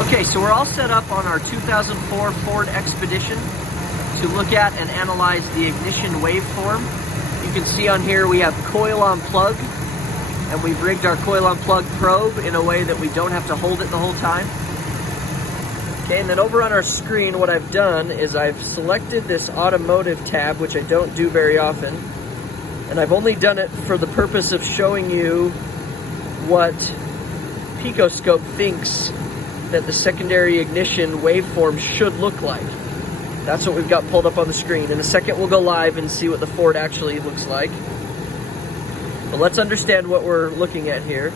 Okay, so we're all set up on our 2004 Ford Expedition to look at and analyze the ignition waveform. You can see on here we have coil on plug, and we've rigged our coil on plug probe in a way that we don't have to hold it the whole time. Okay, and then over on our screen, what I've done is I've selected this automotive tab, which I don't do very often, and I've only done it for the purpose of showing you what Picoscope thinks that the secondary ignition waveform should look like. That's what we've got pulled up on the screen. In a second we'll go live and see what the Ford actually looks like. But let's understand what we're looking at here.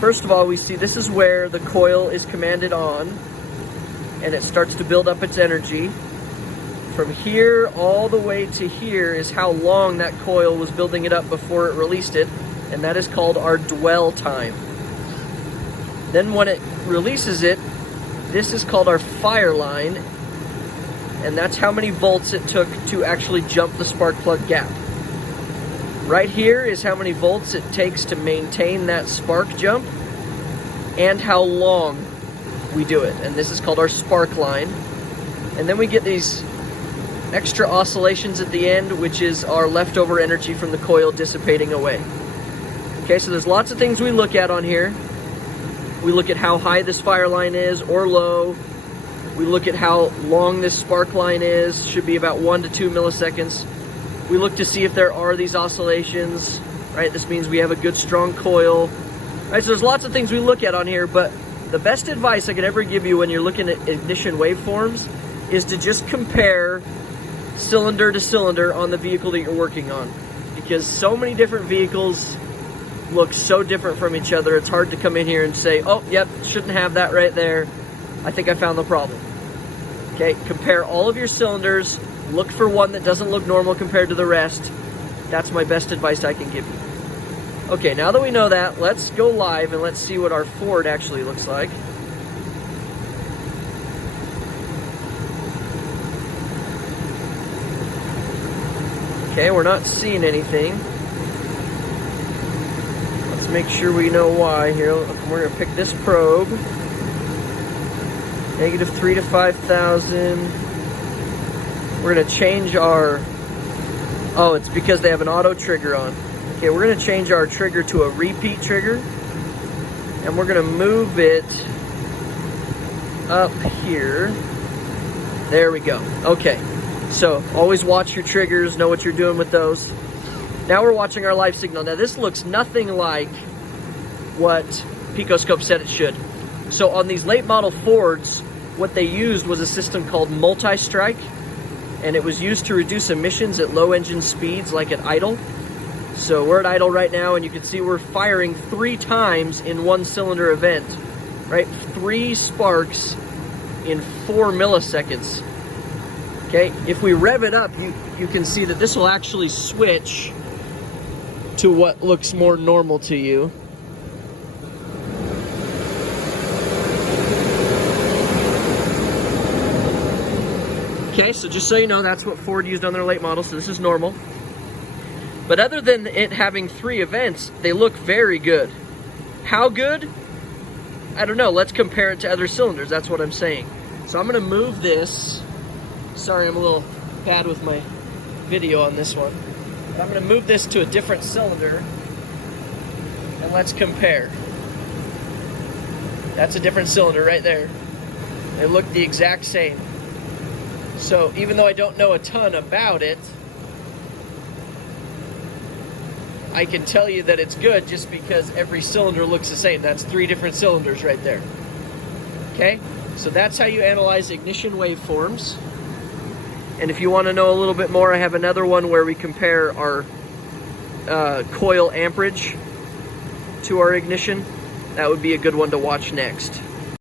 First of all, we see this is where the coil is commanded on, and it starts to build up its energy. From here all the way to here is how long that coil was building it up before it released it, and that is called our dwell time. Then when it releases it, this is called our fire line, and that's how many volts it took to actually jump the spark plug gap. Right here is how many volts it takes to maintain that spark jump and how long we do it, and this is called our spark line. And then we get these extra oscillations at the end, which is our leftover energy from the coil dissipating away. Okay, so there's lots of things we look at on here. We look at how high this fire line is or low. We look at how long this spark line is, should be about 1 to 2 milliseconds. We look to see if there are these oscillations, right? This means we have a good strong coil, right? So there's lots of things we look at on here, but the best advice I could ever give you when you're looking at ignition waveforms is to just compare cylinder to cylinder on the vehicle that you're working on, because so many different vehicles look so different from each other. It's hard to come in here and say, oh, yep, shouldn't have that right there. I think I found the problem. Okay, compare all of your cylinders. Look for one that doesn't look normal compared to the rest. That's my best advice I can give you. Okay, now that we know that, let's go live and let's see what our Ford actually looks like. Okay, we're not seeing anything. Make sure we know why here. We're going to pick this probe. -3 to 5,000. We're going to change our... Oh, it's because they have an auto trigger on. Okay, we're going to change our trigger to a repeat trigger. And we're going to move it up here. There we go. Okay, so always watch your triggers, know what you're doing with those. Now we're watching our live signal. Now this looks nothing like what Picoscope said it should. So on these late model Fords, what they used was a system called multi-strike, and it was used to reduce emissions at low engine speeds, like at idle. So we're at idle right now, and you can see we're firing 3 times in one cylinder event, right? 3 sparks in 4 milliseconds. Okay, if we rev it up, you can see that this will actually switch to what looks more normal to you. Okay, so just so you know, that's what Ford used on their late model, so this is normal. But other than it having 3 events, they look very good. How good? I don't know. Let's compare it to other cylinders. That's what I'm saying. So I'm going to move this. Sorry, I'm a little bad with my video on this one. I'm going to move this to a different cylinder, and let's compare. That's a different cylinder right there. They look the exact same. So even though I don't know a ton about it, I can tell you that it's good just because every cylinder looks the same. That's 3 different cylinders right there. Okay, so that's how you analyze ignition waveforms. And if you want to know a little bit more, I have another one where we compare our coil amperage to our ignition. That would be a good one to watch next.